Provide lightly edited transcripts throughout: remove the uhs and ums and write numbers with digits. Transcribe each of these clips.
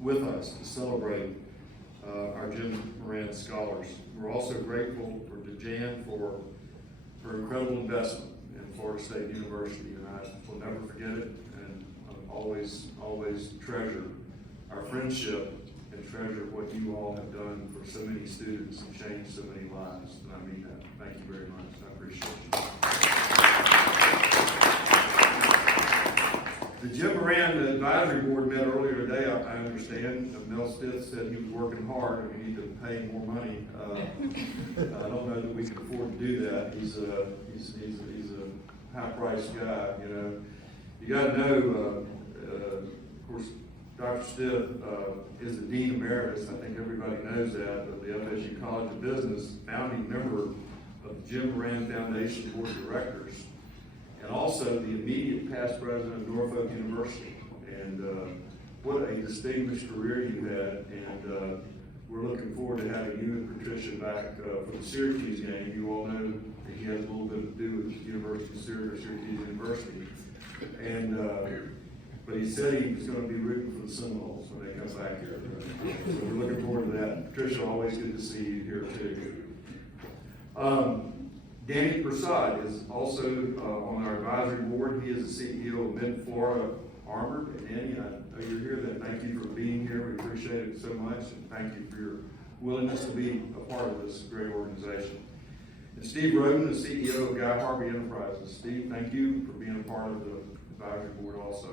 with us to celebrate our Jim Moran Scholars. We're also grateful to Jan for her incredible investment in Florida State University, and I will never forget it, and I'll always treasure our friendship and treasure what you all have done for so many students and changed so many lives, and I mean that. Thank you very much. I appreciate you. The Jim Moran Advisory Board met earlier today, I understand. Mel Stith said he was working hard and we need to pay him more money. I don't know that we can afford to do that. He's a high-priced guy, you know. You got to know, of course, Dr. Stith is the Dean Emeritus. I think everybody knows that, of the FSU College of Business, founding member of the Jim Moran Foundation Board of Directors, and also the immediate past president of Norfolk University. And what a distinguished career you had, and we're looking forward to having you and Patricia back for the Syracuse game. You all know that he has a little bit to do with University of Syracuse University. And but he said he was going to be rooting for the Seminoles when they come back here. So we're looking forward to that. Patricia, always good to see you here too. Danny Prasad is also on our advisory board. He is the CEO of Mid-Florida Armored. And Danny, I know you're here. Thank you for being here. We appreciate it so much. And thank you for your willingness to be a part of this great organization. And Steve Roden, the CEO of Guy Harvey Enterprises. Steve, thank you for being a part of the advisory board also.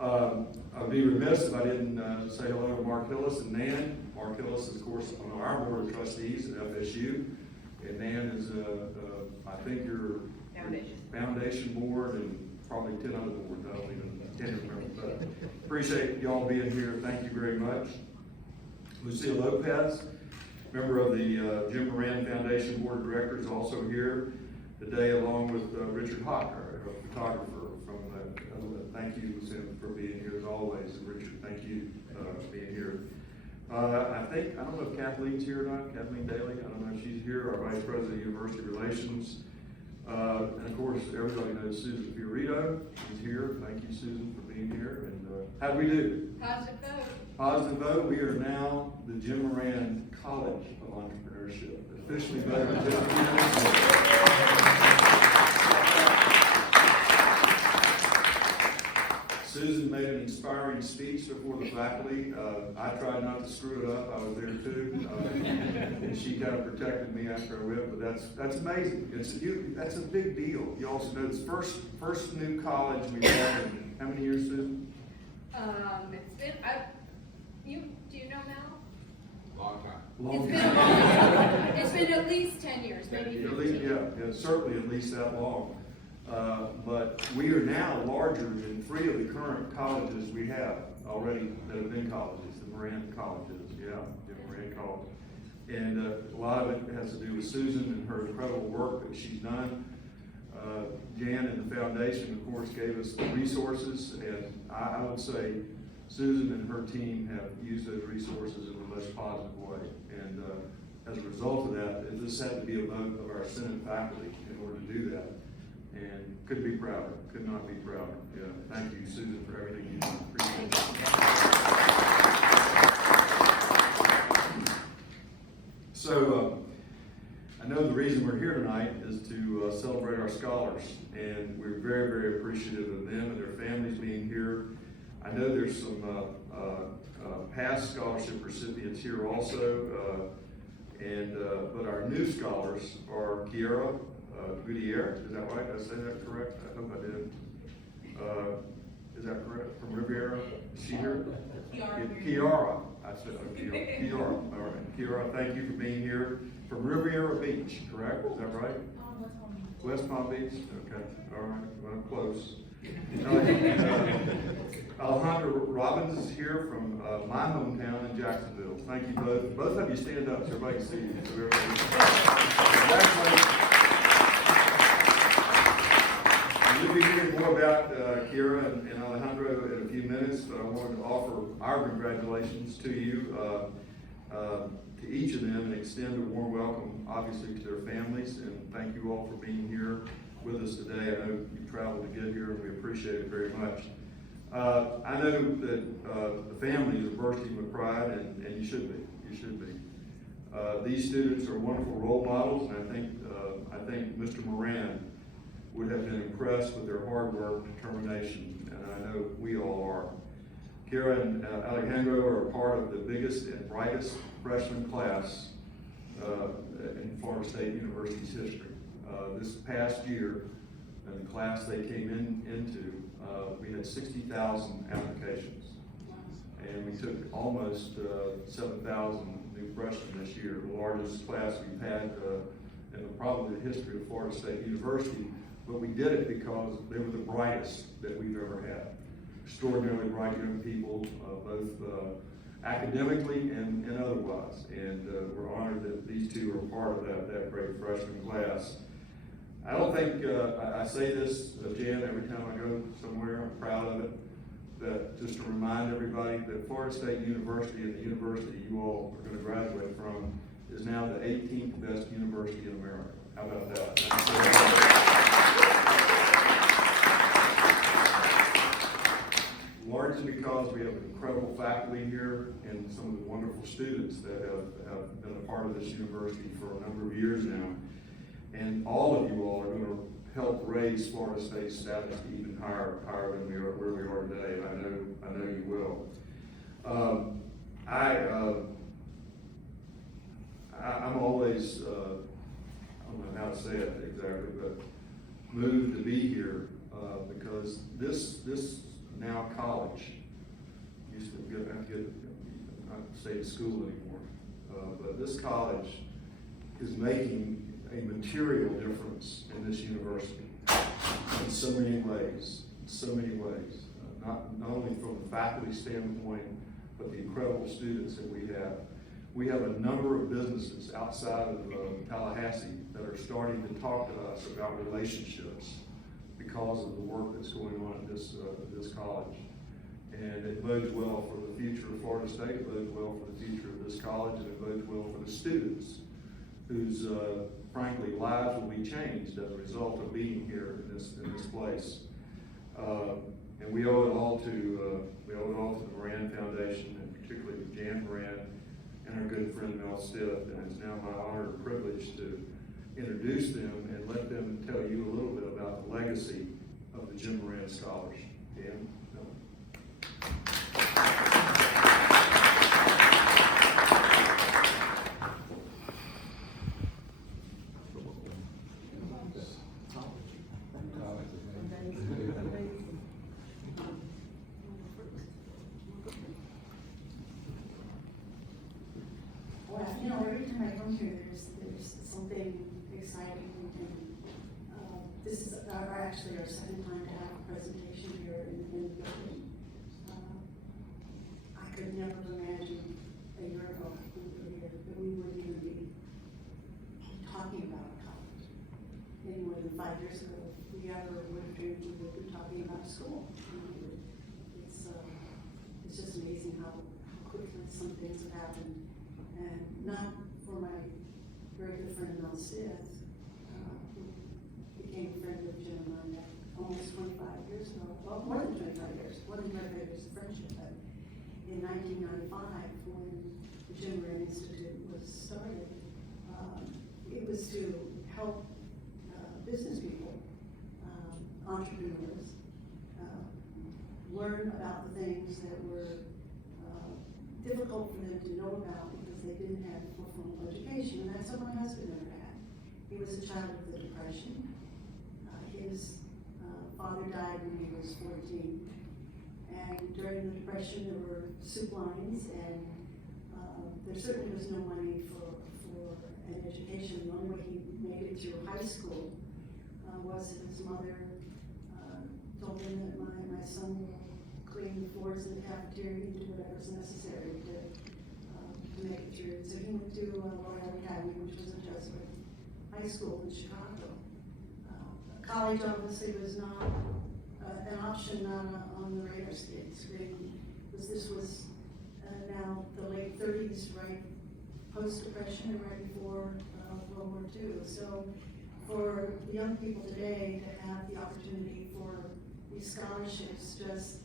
I'd be remiss if I didn't say hello to Mark Hillis and Nan. Mark Hillis is, of course, on our board of trustees at FSU. And Nan is, I think, your foundation board and probably 10 other boards. I can't remember. But appreciate y'all being here. Thank you very much. Lucille Lopez, member of the Jim Moran Foundation Board of Directors, also here today, along with Richard Hocker, a photographer. Thank you, Lucille, for being here as always. And Richard, thank you for being here. I don't know if Kathleen's here or not, Kathleen Daly. I don't know if she's here, our Vice President of University Relations. And of course, everybody knows Susan Fiorito is here. Thank you, Susan, for being here. And how do we do? Positive vote. Positive vote. We are now the Jim Moran College of Entrepreneurship. Officially voted just a few minutes ago. Susan made an inspiring speech before the faculty. I tried not to screw it up. I was there too. And she kind of protected me after I went, but that's amazing. That's a big deal. You also know it's first new college we've had in how many years, Susan? It's been, do you know Mel? Long time. Long It's been time. a long time. It's been at least 10 years, maybe 15. Yeah, certainly at least that long. But we are now larger than 3 of the current colleges we have already that have been colleges, the Moran colleges, the Moran College. And a lot of it has to do with Susan and her incredible work that she's done. Jan and the foundation, of course, gave us the resources, and I would say Susan and her team have used those resources in the most positive way. And as a result of that, this had to be a vote of our Senate faculty in order to do that. And couldn't be prouder, could not be prouder. Yeah, thank you, Susan, for everything you do. Appreciate it. So, I know the reason we're here tonight is to celebrate our scholars, and we're very, very appreciative of them and their families being here. I know there's some past scholarship recipients here also, but our new scholars are Kiara Guerrier, is that right? Did I say that correct? I hope I did. Is that correct? From Riviera? Is she here? Kiara. I said Kiara. All right. Kiara, thank you for being here. From Riviera Beach, correct? Is that right? West Palm Beach? Okay. All right. Well, I'm close. Alejandro Robbins is here from my hometown in Jacksonville. Thank you both. Both of you stand up so everybody can see you. So we'll be hearing more about Kiara and Alejandro in a few minutes, but I wanted to offer our congratulations to you, to each of them, and extend a warm welcome, obviously, to their families. And thank you all for being here with us today. I know you traveled to get here, and we appreciate it very much. I know that the families are bursting with pride, and you should be. You should be. These students are wonderful role models, and I think Mr. Moran would have been impressed with their hard work, determination, and I know we all are. Kiara and Alejandro are part of the biggest and brightest freshman class in Florida State University's history. This past year, in the class they came into, we had 60,000 applications. And we took almost 7,000 new freshmen this year, the largest class we've had in probably the history of Florida State University. But we did it because they were the brightest that we've ever had. Extraordinarily bright young people, both academically and otherwise. And we're honored that these two are part of that great freshman class. I don't think, I say this, Jan, every time I go somewhere, I'm proud of it, that just to remind everybody that Florida State University and the university you all are going to graduate from is now the 18th best university in America. How about that? Largely because we have incredible faculty here and some of the wonderful students that have been a part of this university for a number of years now. And all of you all are going to help raise Florida State's status to even higher than where we are today. I know you will. I'm always, I don't know how to say it exactly, but moved to be here because this now college used to not stay at school anymore, but this college is making a material difference in this university in so many ways, not only from the faculty standpoint, but the incredible students that we have. We have a number of businesses outside of Tallahassee that are starting to talk to us about relationships because of the work that's going on at this college. And it bodes well for the future of Florida State, it bodes well for the future of this college, and it bodes well for the students whose, frankly, lives will be changed as a result of being here in this place. And we owe it all to the Moran Foundation, and particularly to Jim Moran and our good friend Mel Stiff. And it's now my honor and privilege to introduce them and let them tell you a little bit about the legacy of the Jim Moran Scholars. Dan? No. Well, every time I come here, there's something exciting, and this is actually our second time to have a presentation here in the building. I could never imagine a year ago when we were here that we wouldn't even be talking about college. Any more than 5 years ago, we ever would have dreamed we would be talking about school. It's just amazing how quickly some things have happened. And not for my very good friend Mel Stiff, who became a friend of Jim Moran almost 25 years ago. Well, more than 25 years of friendship. But in 1995, when the Jim Moran Institute was started, it was to help business people, entrepreneurs, learn about the things that were difficult for them to know about because they didn't have a formal education, and that's what my husband never had. He was a child of the Depression. His father died when he was 14, and during the Depression there were soup lines, and there certainly was no money for an education. The only way he made it through high school was that his mother told him that my son will clean the floors in the cafeteria and do whatever's necessary to make it through. So he went to Loyola Academy, which was a Jesuit high school in Chicago. College obviously was not an option on the radar screen. This was now the late 30s, right post-Depression and right before World War II. So for the young people today to have the opportunity for these scholarships just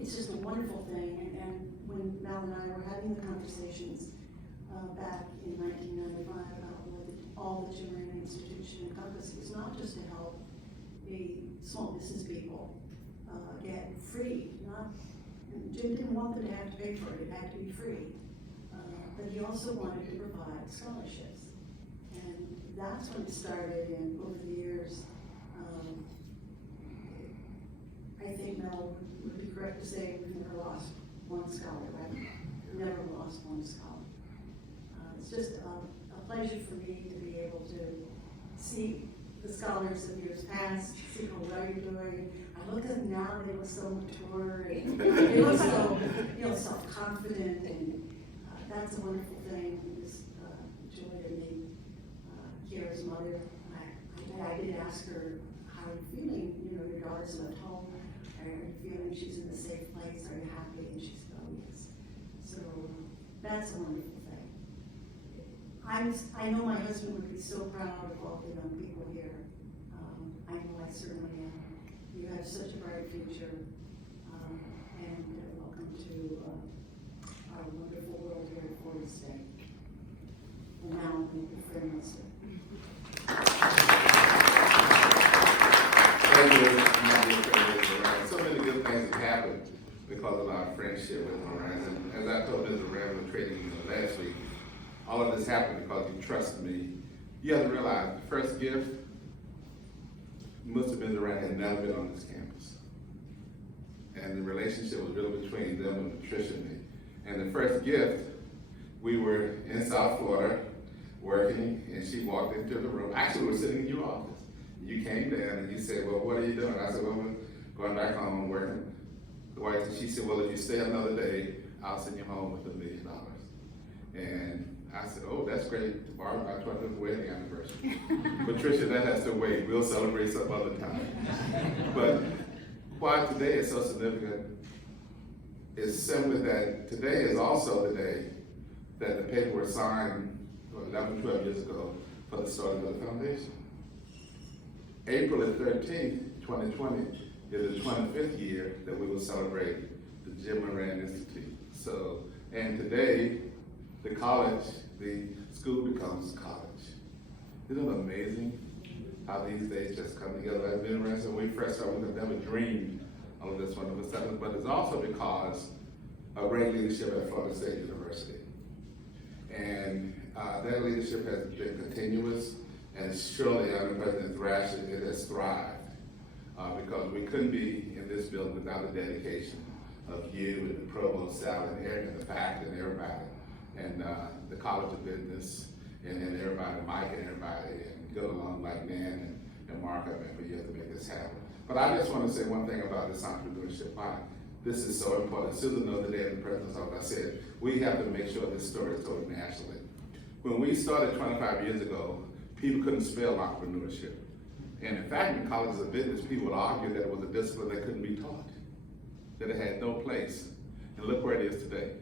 it's just a wonderful thing, and when Mel and I were having the conversations back in 1995 about what all the Jim Moran Institute should encompass, it was not just to help the small business people get free, Jim didn't want them to have to pay for it, it had to be free. But he also wanted to provide scholarships. And that's when it started, and over the years, I think Mel would be correct to say we've never lost one scholar, right? Never lost one scholar. It's just a pleasure for me to be able to see the scholars of years past, see what are you doing. I look at them now, they look so mature, and they look so, self-confident, and that's a wonderful thing. This Joy and me, Kiara's mother, I did ask her, how are you feeling? Your daughter's left home. Are you feeling she's in a safe place? Are you happy? And she said, oh, yes. So that's a wonderful thing. I know my husband would be so proud of all the young people here. I know I certainly am. You have such a bright future, and welcome to our wonderful world here at Florida State. And now, thank you very much, sir. So many good things have happened because of our friendship with Moran. And as I told Ms. Moran in the trading union last week, all of this happened because you trust me. You have to realize the first gift, Mr. Ms. Moran had never been on this campus. And the relationship was really between them and Patricia and me. And the first gift, we were in South Florida working, and she walked into the room. Actually, we were sitting in your office. You came down and you said, well, what are you doing? I said, well, we're going back home and working. She said, well, if you stay another day, I'll send you home with $1 million. And I said, oh, that's great. Tomorrow, my 20th wedding anniversary. Patricia, that has to wait. We'll celebrate some other time. But why today is so significant is simply that today is also the day that the paper was signed 11, 12 years ago for the start of the foundation. April 13th, 2020 is the 25th year that we will celebrate the Jim Moran Institute. So, and today, the college, the school becomes college. Isn't it amazing how these days just come together? As Jim Moran said, when we first started, we could never dreamed of this wonderful stuff, but it's also because of great leadership at Florida State University. And that leadership has been continuous, and surely under President Thrasher, it has thrived. Because we couldn't be in this building without the dedication of you and the provost, Sal, and Eric, and the faculty, and everybody, and the College of Business, and everybody, Mike, and everybody, and good along like Nan and Mark, I mean, for you to make this happen. But I just want to say one thing about this entrepreneurship. Why this is so important. Susan knows the day in the president's office, I said, we have to make sure this story is told nationally. When we started 25 years ago, people couldn't spell entrepreneurship. And in fact, in colleges of business, people would argue that it was a discipline that couldn't be taught, that it had no place. And look where it is today.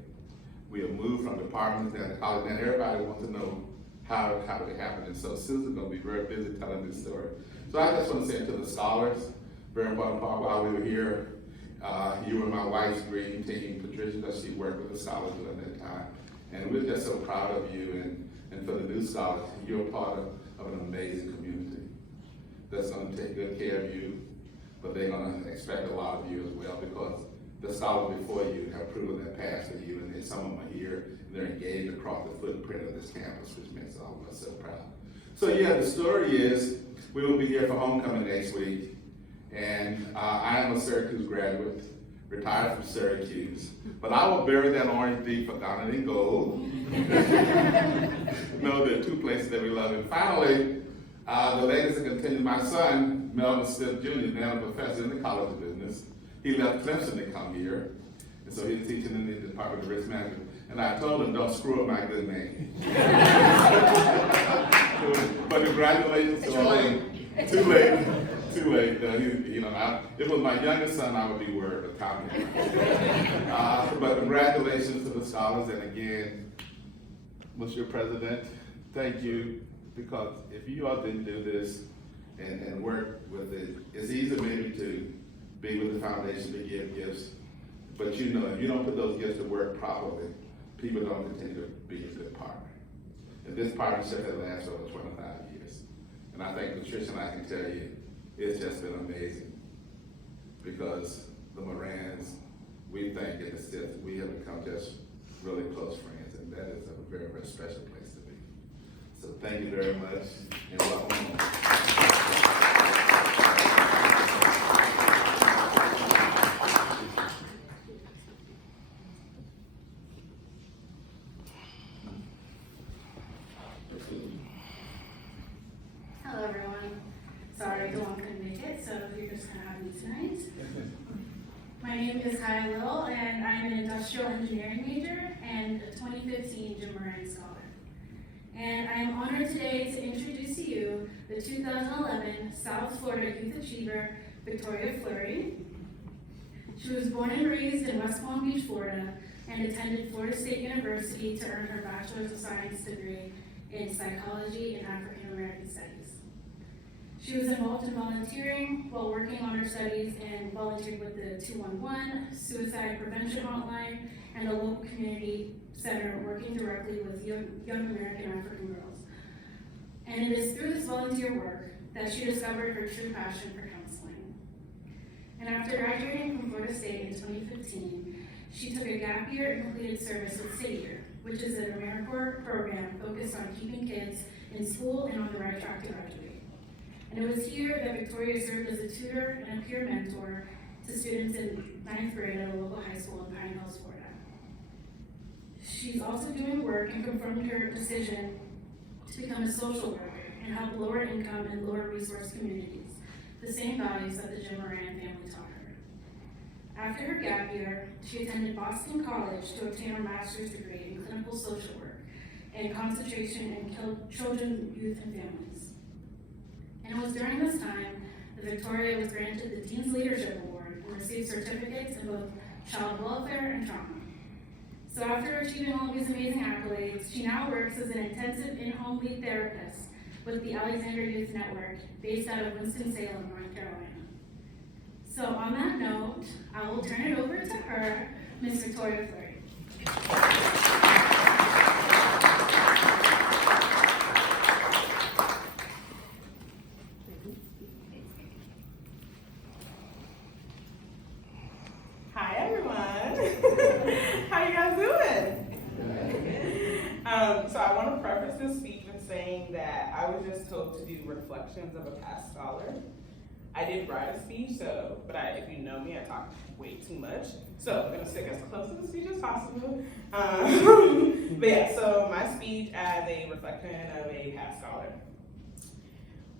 We have moved from departments down to college, and everybody wants to know how it happened. And so Susan's gonna be very busy telling this story. So I just want to say to the scholars, very important part while we were here, you were my wife's dream team, Patricia, because she worked with the scholars during that time. And we're just so proud of you, and for the new scholars, you're part of an amazing community that's going to take good care of you, but they're going to expect a lot of you as well, because the scholars before you have proven their path for you, and some of them are here, and they're engaged across the footprint of this campus, which makes all of us so proud. So yeah, the story is, we will be here for homecoming next week, and I am a Syracuse graduate, retired from Syracuse, but I will bury that orange deep forgotten in gold. No, there are two places that we love. And finally, the legacy continued. My son, Melvin Stiff Jr., now a professor in the College of Business. He left Clemson to come here, and so he's teaching in the Department of Risk Management. And I told him, don't screw up my good name. But congratulations to him. Too late. Too late. If it was my youngest son, I would be worried, but Tommy. But congratulations to the scholars, and again, Monsieur President, thank you, because if you all didn't do this and work with it, it's easy maybe to be with the foundation to give gifts, But you know, if you don't put those gifts to work properly, people don't continue to be a good partner. And this partnership has lasted over 25 years. And I think Patricia and I can tell you, it's just been amazing. Because the Morans, we think in the sense we have become just really close friends, and that is a very, very special place to be. So thank you very much, and welcome home. Hello everyone. Sorry Dawn couldn't make it, so you're just gonna have me tonight. My name is Kai Little, and I'm an industrial engineering major and a 2015 Jim Moran Scholar. And I am honored today to introduce to you the 2011 South Florida Youth Achiever, Victoria Fleury. She was born and raised in West Palm Beach, Florida, and attended Florida State University to earn her Bachelor's of Science degree in Psychology and African American Studies. She was involved in volunteering while working on her studies and volunteered with the 211 Suicide Prevention Hotline and a local community center working directly with young American African girls. And it is through this volunteer work that she discovered her true passion for counseling. And after graduating from Florida State in 2015, she took a gap year and completed service with City Year, which is an AmeriCorps program focused on keeping kids in school and on the right track to graduate. And it was here that Victoria served as a tutor and a peer mentor to students in 9th grade at a local high school in Pine Hills, Florida. She's also doing work and confirmed her decision to become a social worker and help lower income and lower resource communities, the same values that the Jim Moran family taught her. After her gap year, she attended Boston College to obtain her master's degree in clinical social work and concentration in children, youth, and families. And it was during this time that Victoria was granted the Dean's Leadership Award and received certificates in both child welfare and trauma. So after achieving all these amazing accolades, she now works as an intensive in-home lead therapist with the Alexander Youth Network based out of Winston-Salem, North Carolina. So on that note, I will turn it over to her, Ms. Victoria Fleury. Hi everyone. How you guys doing? So I want to preface this speech with saying that I was just told to do reflections of a past scholar. I did write a speech, but if you know me, I talk way too much. So I'm going to stick as close to the speech as possible. But yeah, so my speech as a reflection of a past scholar.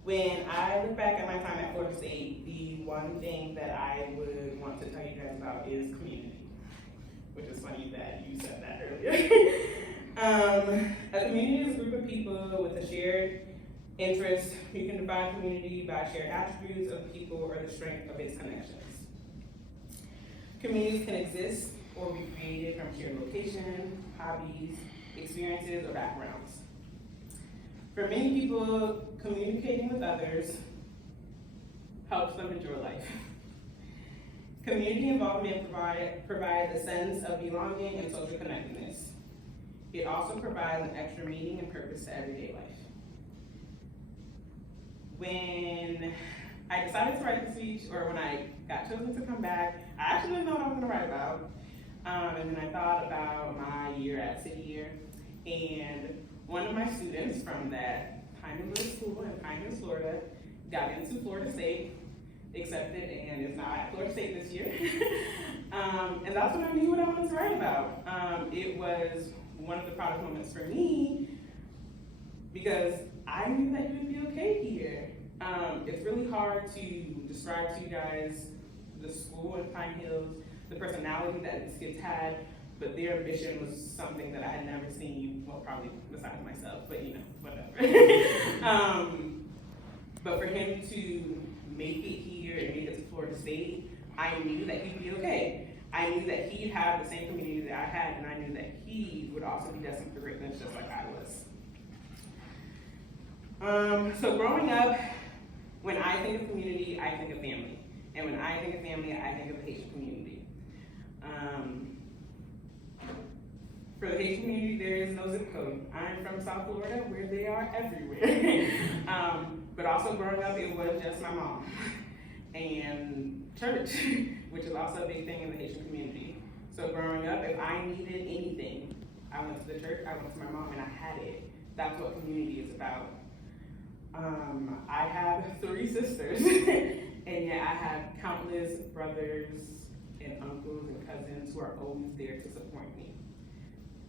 When I look back at my time at Florida State, the one thing that I would want to tell you guys about is community, which is funny that you said that earlier. A community is a group of people with a shared interest. You can define community by shared attributes of people or the strength of its connections. Communities can exist or be created from shared location, hobbies, experiences, or backgrounds. For many people, communicating with others helps them enjoy life. Community involvement provides a sense of belonging and social connectedness. It also provides an extra meaning and purpose to everyday life. When I decided to write the speech, or when I got chosen to come back, I actually didn't know what I was going to write about. And then I thought about my year at City Year, and one of my students from that tiny little school in Pine Hills, Florida, got into Florida State, accepted, and is now at Florida State this year. And that's when I knew what I wanted to write about. It was one of the proudest moments for me because I knew that you would be okay here. It's really hard to describe to you guys the school in Pine Hills, the personality that these kids had, but their ambition was something that I had never seen, well, probably besides myself, but you know, whatever. But for him to make it here and make it to Florida State, I knew that he'd be okay. I knew that he'd have the same community that I had, and I knew that he would also be destined for greatness just like I was. So growing up, when I think of community, I think of family. And when I think of family, I think of the Haitian community. the Haitian community, there is no zip code. I'm from South Florida, where they are everywhere. But also growing up, it was just my mom and church, which is also a big thing in the Haitian community. So growing up, if I needed anything, I went to the church, I went to my mom, and I had it. That's what community is about. I have 3 sisters, and yet I have countless brothers and uncles and cousins who are always there to support me.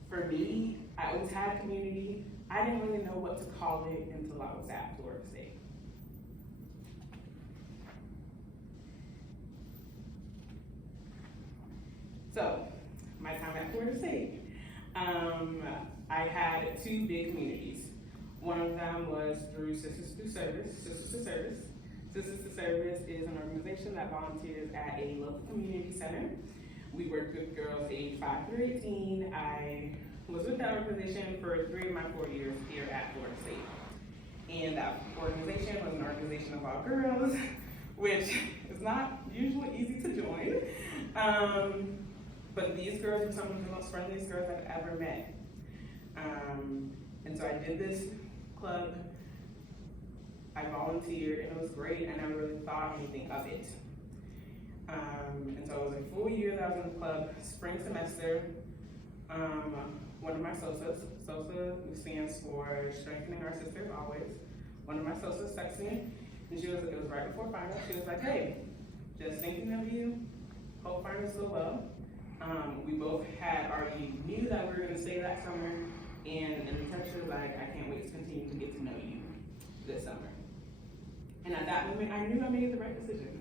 For me, I always had community. I didn't really know what to call it until I was at Florida State. So, my time at Florida State, I had 2 big communities. One of them was through Sisters to Service. Sisters to Service. Sisters to Service is an organization that volunteers at a local community center. We work with girls aged 5 through 18. I was with that organization for 3 of my 4 years here at Florida State. And that organization was an organization of all girls, which is not usually easy to join. But these girls were some of the most friendliest girls I've ever met. And so I did this club, I volunteered, and it was great. I never really thought anything of it. And so it was a full year that I was in the club. Spring semester, one of my SOSAs, SOSA stands for Strengthening Our Sisters Always. One of my SOSAs texted me, and it was right before finals. She was like, hey, just thinking of you, hope finals go well. We both had already knew that we were gonna stay that summer, and the intention was like, I can't wait to continue to get to know you this summer. And at that moment, I knew I made the right decision,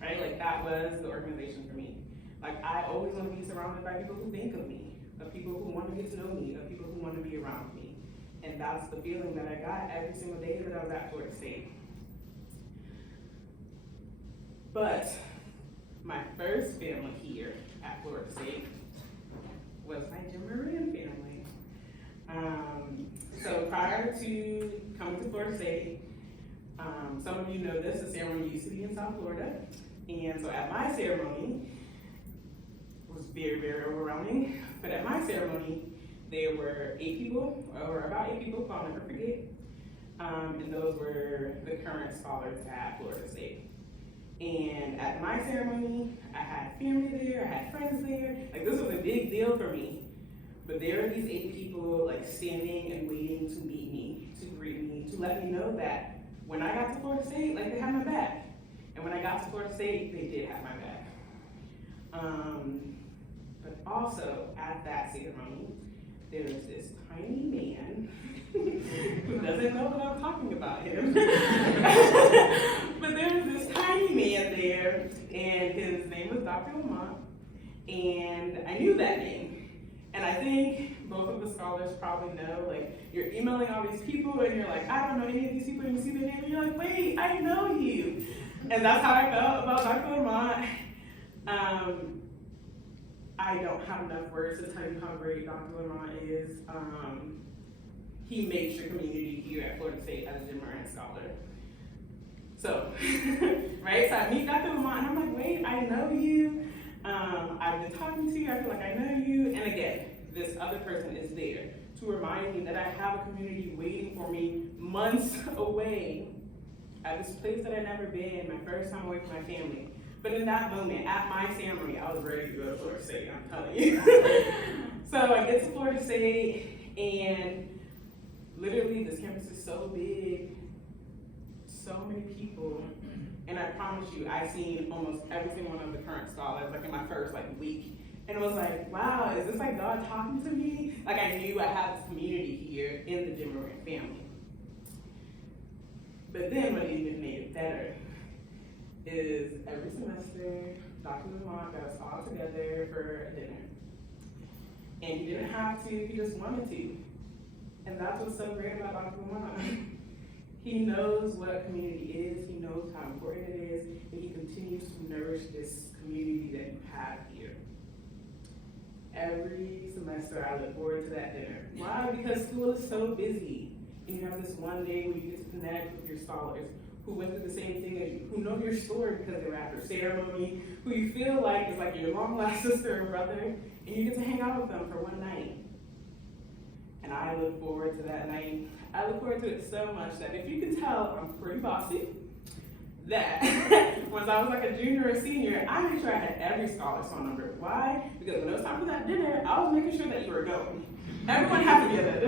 right? Like, that was the organization for me. Like, I always want to be surrounded by people who think of me, of people who want to get to know me, of people who want to be around me. And that's the feeling that I got every single day that I was at Florida State. But my first family here at Florida State was my Jim Moran family. So prior to coming to Florida State, some of you know this, the ceremony used to be in South Florida. And so at my ceremony, it was very, very overwhelming. But at my ceremony, there were 8 people, or about 8 people, I'll never forget. And those were the current scholars at Florida State. And at my ceremony, I had family there, I had friends there. Like, this was a big deal for me. But there are these 8 people, like, standing and waiting to meet me, to greet me, to let me know that when I got to Florida State, like, they had my back. And when I got to Florida State, they did have my back. But also, at that ceremony, there was this tiny man who doesn't know that I'm talking about him. But there was this tiny man there, and his name was Dr. Lamont, and I knew that name. And I think both of the scholars probably know, like, you're emailing all these people, and you're like, I don't know any of these people, and you see their name, and you're like, wait, I know you. And that's how I felt about Dr. Lamont. I don't have enough words to tell you how great Dr. Lamont is. He makes your community here at Florida State as a Jim Moran Scholar. So, right, so I meet Dr. Lamont, and I'm like, wait, I know you. I've been talking to you, I feel like I know you. And again, this other person is there to remind me that I have a community waiting for me months away at this place that I've never been, my first time away from my family. But in that moment, at my ceremony, I was ready to go to Florida State, I'm telling you. So I get to Florida State, and literally this campus is so big, so many people. And I promise you, I've seen almost every single one of the current scholars, like in my first week. And it was like, wow, is this like God talking to me? Like, I knew I had this community here in the Jim Moran family. But then what even made it better is every semester, Dr. Lamont got us all together for a dinner. And he didn't have to, he just wanted to. And that's what's so great about Dr. Lamont. He knows what community is, he knows how important it is, and he continues to nourish this community that you have here. Every semester I look forward to that dinner. Why? Because school is so busy. And you have this one day where you get to connect with your scholars who went through the same thing as you, who know your story because they were at your ceremony, who you feel like is like your long lost sister or brother, and you get to hang out with them for one night. And I look forward to that, and I look forward to it so much that if you can tell, I'm pretty bossy, that once I was like a junior or senior, I made sure I had every scholar's phone number. Why? Because when it was time for that dinner, I was making sure that you were going. Everyone had to be at that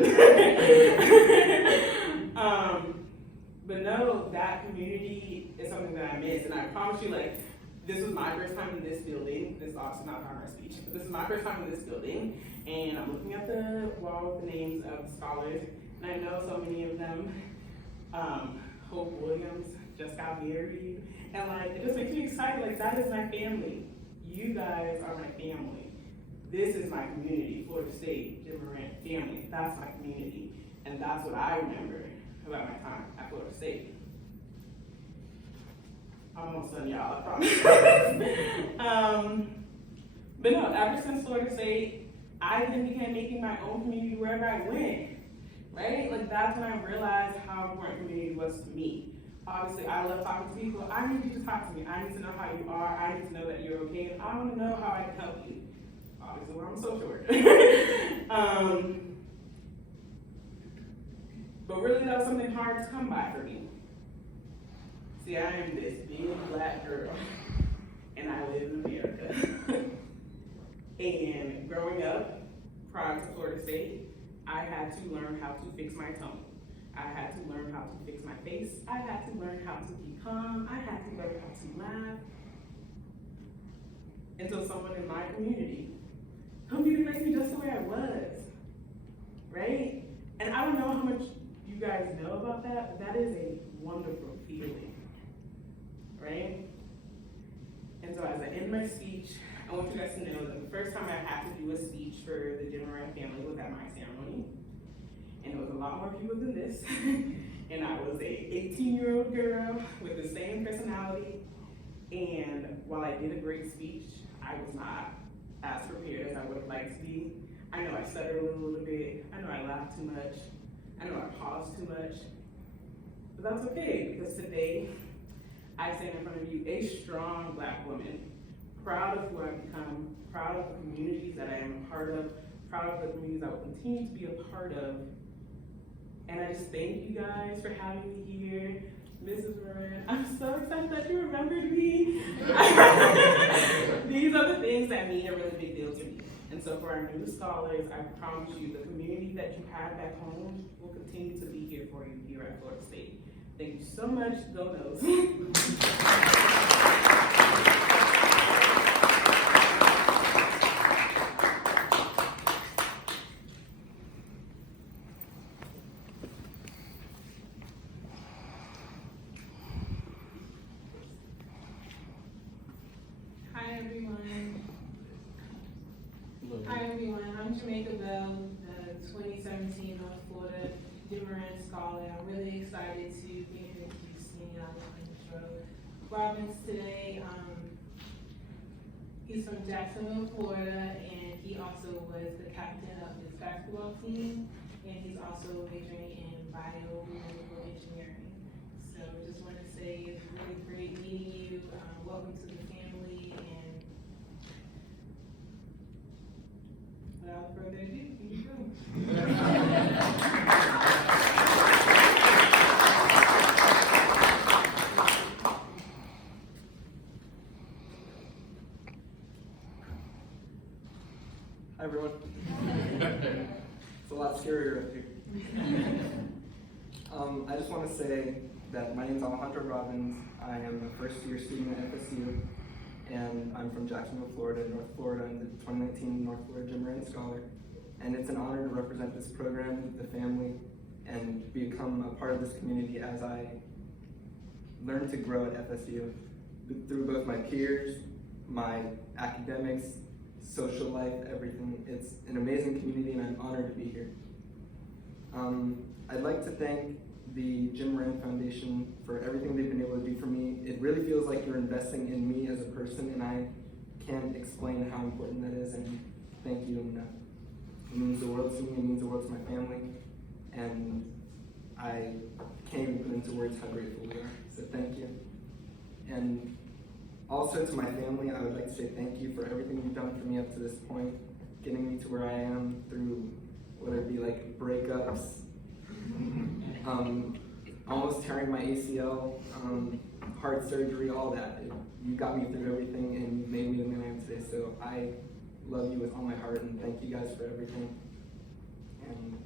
dinner. But no, that community is something that I miss, and I promise you, like, this was my first time in this building. This is obviously not part of my speech, but this is my first time in this building, and I'm looking at the wall with the names of scholars, and I know so many of them. Hope Williams just got married, and like, it just makes me excited. Like, that is my family. You guys are my family. This is my community, Florida State, Jim Moran family. That's my community, and that's what I remember about my time at Florida State. I'm almost done, y'all, I promise. But no, ever since Florida State, I then began making my own community wherever I went, right? Like, that's when I realized how important community was to me. Obviously, I love talking to people. I need you to talk to me. I need to know how you are. I need to know that you're okay. And I want to know how I can help you. Obviously, I'm a social worker. But really, that was something hard to come by for me. See, I am this big black girl, and I live in America. And growing up, prior to Florida State, I had to learn how to fix my tone. I had to learn how to fix my face. I had to learn how to be calm. I had to learn how to laugh. Until someone in my community told me to embrace me just the way I was, right? And I don't know how much you guys know about that, but that is a wonderful feeling, right? And so as I end my speech, I want you guys to know that the first time I had to do a speech for the Jim Moran family was at my ceremony. And it was a lot more people than this. And I was a 18-year-old girl with the same personality. And while I did a great speech, I was not as prepared as I would have liked to be. I know I stuttered a little bit. I know I laughed too much. I know I paused too much. But that's okay, because today, I stand in front of you a strong Black woman, proud of who I've become, proud of the communities that I am a part of, proud of the communities I will continue to be a part of. And I just thank you guys for having me here. Mrs. Moran, I'm so excited that you remembered me. These are the things that mean a really big deal to me. And so for our new scholars, I promise you the community that you have back home will continue to be here for you here at Florida State. Thank you so much. Go Noes. Hi everyone, I'm Jamaica Bell, the 2017 North Florida Jim Moran Scholar. I'm really excited to be here to Kiara and Alejandro Robbins today. He's from Jacksonville, Florida, and he also was the captain of his basketball team, and he's also majoring in biomedical engineering. So I just want to say it's really great meeting you. Welcome to the family, and without further ado, here you go. Hi everyone. It's a lot scarier up here. I just want to say that my name is Alejandro Robbins. I am a first-year student at FSU, and I'm from Jacksonville, Florida, North Florida. I'm the 2019 North Florida Jim Moran Scholar. And it's an honor to represent this program, the family, and become a part of this community as I learn to grow at FSU. Through both my peers, my academics, social life, everything. It's an amazing community, and I'm honored to be here. I'd like to thank the Jim Moran Foundation for everything they've been able to do for me. It really feels like you're investing in me as a person, and I can't explain how important that is, and thank you. And it means the world to me, it means the world to my family, and I can't even put into words how grateful we are, so thank you. And also to my family, I would like to say thank you for everything you've done for me up to this point, getting me to where I am through whether it be like breakups, almost tearing my ACL, heart surgery, all that. You got me through everything and you made me the man I am today. So I love you with all my heart and thank you guys for everything. And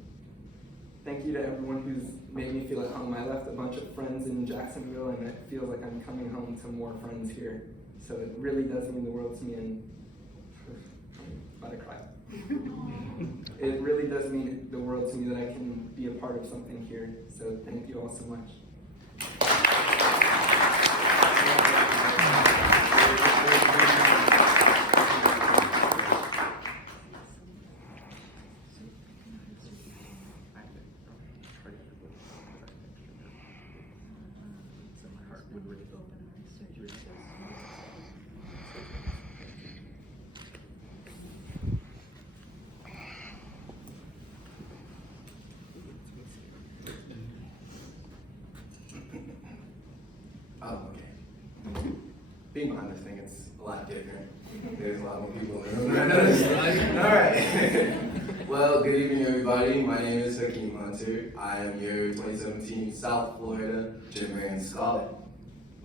thank you to everyone who's made me feel at home. I left a bunch of friends in Jacksonville and it feels like I'm coming home to more friends here. So it really does mean the world to me and I'm about to cry. It really does mean the world to me that I can be a part of something here. So thank you all so much. Oh, okay. Being behind this thing, it's a lot different. There's a lot more people in the room. All right. Well, good evening, everybody. My name is Hakeem Hunter. I am your 2017 South Florida Jim Moran Scholar.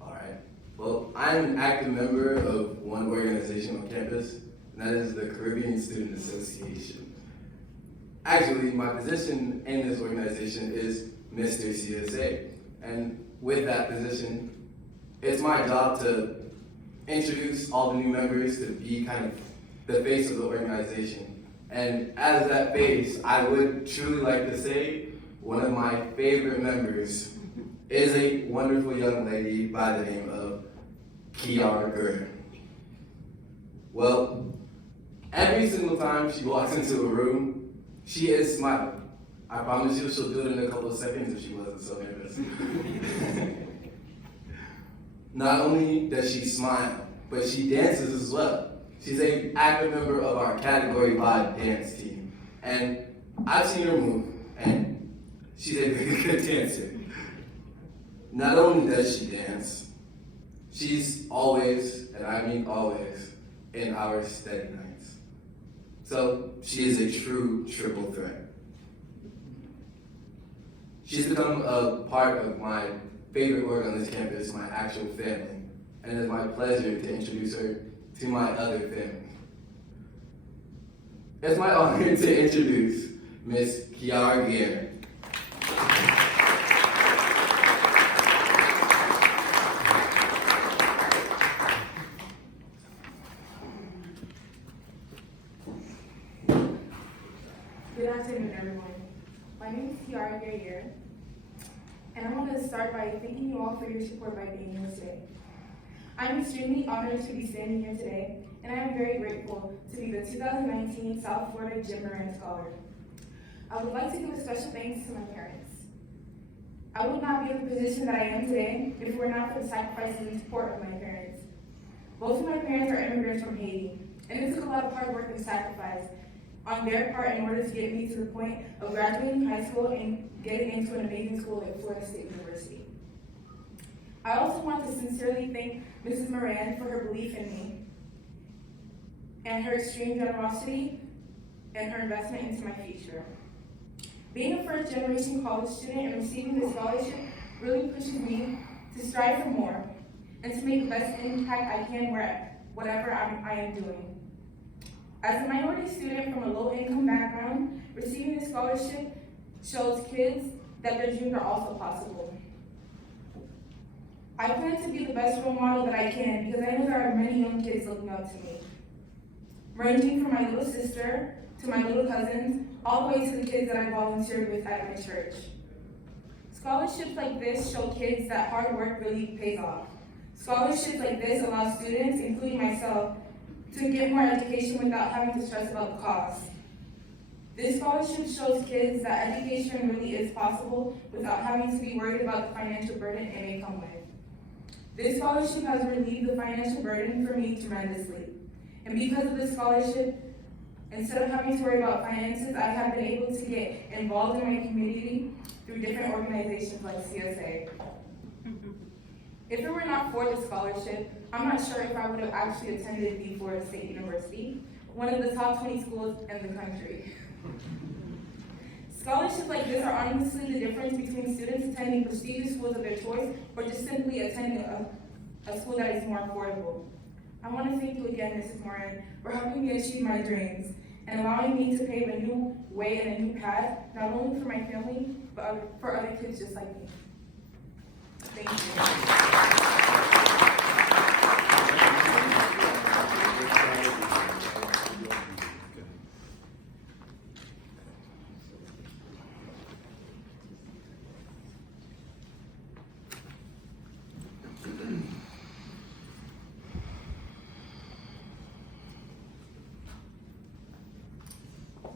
All right. Well, I'm an active member of one organization on campus, and that is the Caribbean Student Association. Actually, my position in this organization is Mr. CSA. And with that position, it's my job to introduce all the new members to be kind of the face of the organization. And as that face, I would truly like to say one of my favorite members is a wonderful young lady by the name of Kiara. Well, every single time she walks into a room, she is smiling. I promise you she'll do it in a couple of seconds if she wasn't so nervous. Not only does she smile, but she dances as well. She's an active member of our Category 5 dance team. And I've seen her move, and she's a very good dancer. Not only does she dance, she's always, and I mean always, in our steady nights. So she is a true triple threat. She's become a part of my favorite org on this campus, my actual family, and it's my pleasure to introduce her to my other family. It's my honor to introduce Miss Kiara Guerrier. Good afternoon, everyone. My name is Kiara Guerrier, and I want to start by thanking you all for your support by being here today. I'm extremely honored to be standing here today, and I am very grateful to be the 2019 South Florida Jim Moran Scholar. I would like to give a special thanks to my parents. I would not be in the position that I am today if it were not for the sacrifices and support of my parents. Both of my parents are immigrants from Haiti, and it took a lot of hard work and sacrifice on their part in order to get me to the point of graduating high school and getting into an amazing school at Florida State University. I also want to sincerely thank Mrs. Moran for her belief in me and her extreme generosity and her investment into my future. Being a first-generation college student and receiving this scholarship really pushes me to strive for more and to make the best impact I can whatever I am doing. As a minority student from a low-income background, receiving this scholarship shows kids that their dreams are also possible. I plan to be the best role model that I can because I know there are many young kids looking up to me, ranging from my little sister to my little cousins, all the way to the kids that I volunteered with at my church. Scholarships like this show kids that hard work really pays off. Scholarships like this allow students, including myself, to get more education without having to stress about the cost. This scholarship shows kids that education really is possible without having to be worried about the financial burden it may come with. This scholarship has relieved the financial burden for me tremendously. And because of this scholarship, instead of having to worry about finances, I have been able to get involved in my community through different organizations like CSA. If it were not for the scholarship, I'm not sure if I would have actually attended the Florida State University, one of the top 20 schools in the country. Scholarships like this are honestly the difference between students attending prestigious schools of their choice or just simply attending a school that is more affordable. I want to thank you again, Mrs. Moran, for helping me achieve my dreams and allowing me to pave a new way and a new path, not only for my family, but for other kids just like me. Thank you.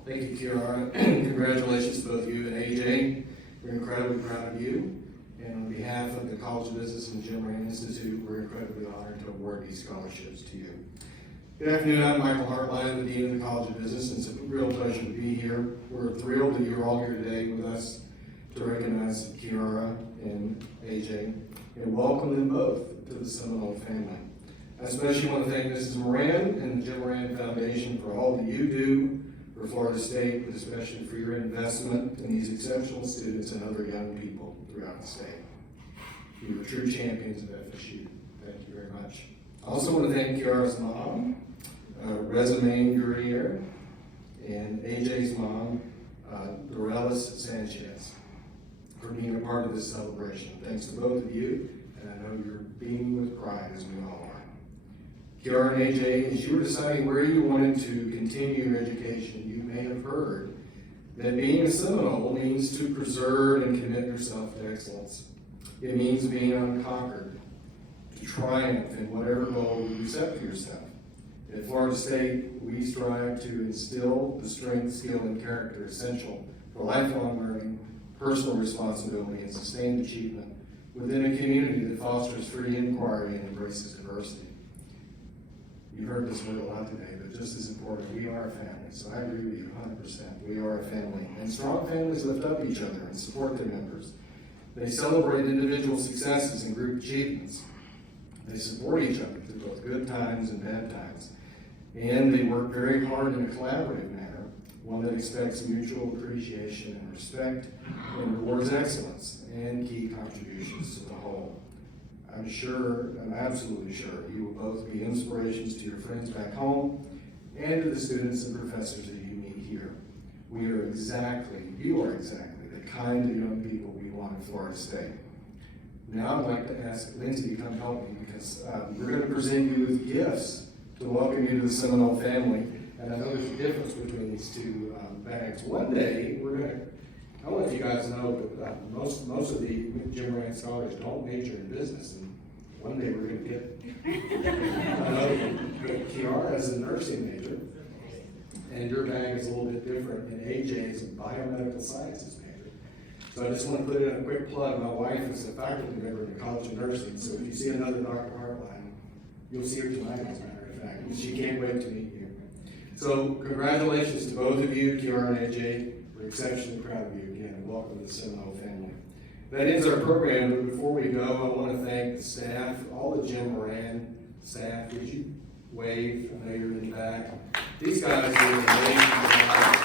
Thank you, Kiara. Congratulations to both you and AJ. We're incredibly proud of you. And on behalf of the College of Business and Jim Moran Institute, we're incredibly honored to award these scholarships to you. Good afternoon, I'm Michael Hartline, the Dean of the College of Business, and it's a real pleasure to be here. We're thrilled that you're all here today with us to recognize Kiara and AJ and welcome them both to the Seminole family. I especially want to thank Mrs. Moran and the Jim Moran Foundation for all that you do for Florida State, but especially for your investment in these exceptional students and other young people throughout the state. You are true champions of FSU. Thank you very much. I also want to thank Kiara's mom, Resume Guerrier, and AJ's mom, Dorelis Sanchez, for being a part of this celebration. Thanks to both of you, and I know you're beaming with pride as we all are. Kiara and AJ, as you were deciding where you wanted to continue your education, you may have heard that being a Seminole means to preserve and commit yourself to excellence. It means being unconquered, to triumph in whatever goal you set for yourself. At Florida State, we strive to instill the strength, skill, and character essential for lifelong learning, personal responsibility, and sustained achievement within a community that fosters free inquiry and embraces diversity. You heard this word a lot today, but just as important, we are a family. So I agree with you 100%. We are a family. And strong families lift up each other and support their members. They celebrate individual successes and group achievements. They support each other through both good times and bad times. And they work very hard in a collaborative manner, one that expects mutual appreciation and respect and rewards excellence and key contributions to the whole. I'm absolutely sure you will both be inspirations to your friends back home and to the students and professors that you meet here. You are exactly the kind of young people we want at Florida State. Now I'd like to ask Lindsay to come help me because we're going to present you with gifts to welcome you to the Seminole family. And I know there's a difference between these two bags. One day, I don't know if you guys know, but most of the Jim Moran Scholars don't major in business. And one day we're going to get but Kiara is a nursing major, and your bag is a little bit different, and AJ is a biomedical sciences major. So I just want to put in a quick plug. My wife is a faculty member in the College of Nursing, so if you see another Dr. Hartline, you'll see her tonight, as a matter of fact. She can't wait to meet you. So congratulations to both of you, Kiara and AJ. We're exceptionally proud of you again, and welcome to the Seminole family. That ends our program, but before we go, I want to thank the staff, all the Jim Moran staff. Would you wave? I know you're in the back. These guys do an amazing job.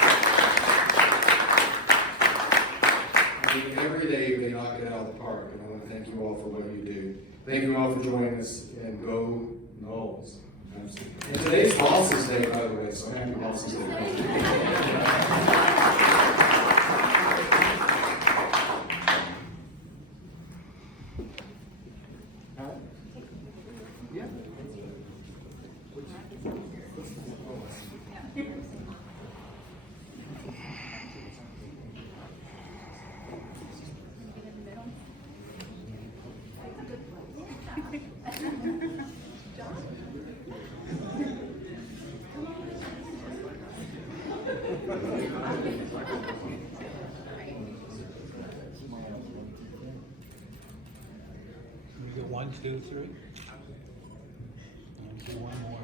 I mean, every day they knock it out of the park, and I want to thank you all for what you do. Thank you all for joining us, and go Knowles. And today's Boss's Day, by the way, so happy Boss's Day. One, two, three. And do one more.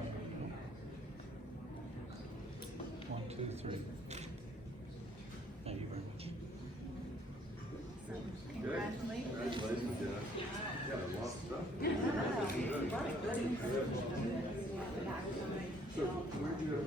1, 2, 3. Thank you very much. Congratulations, Jeff. Yeah, lots of stuff. So, where'd you go to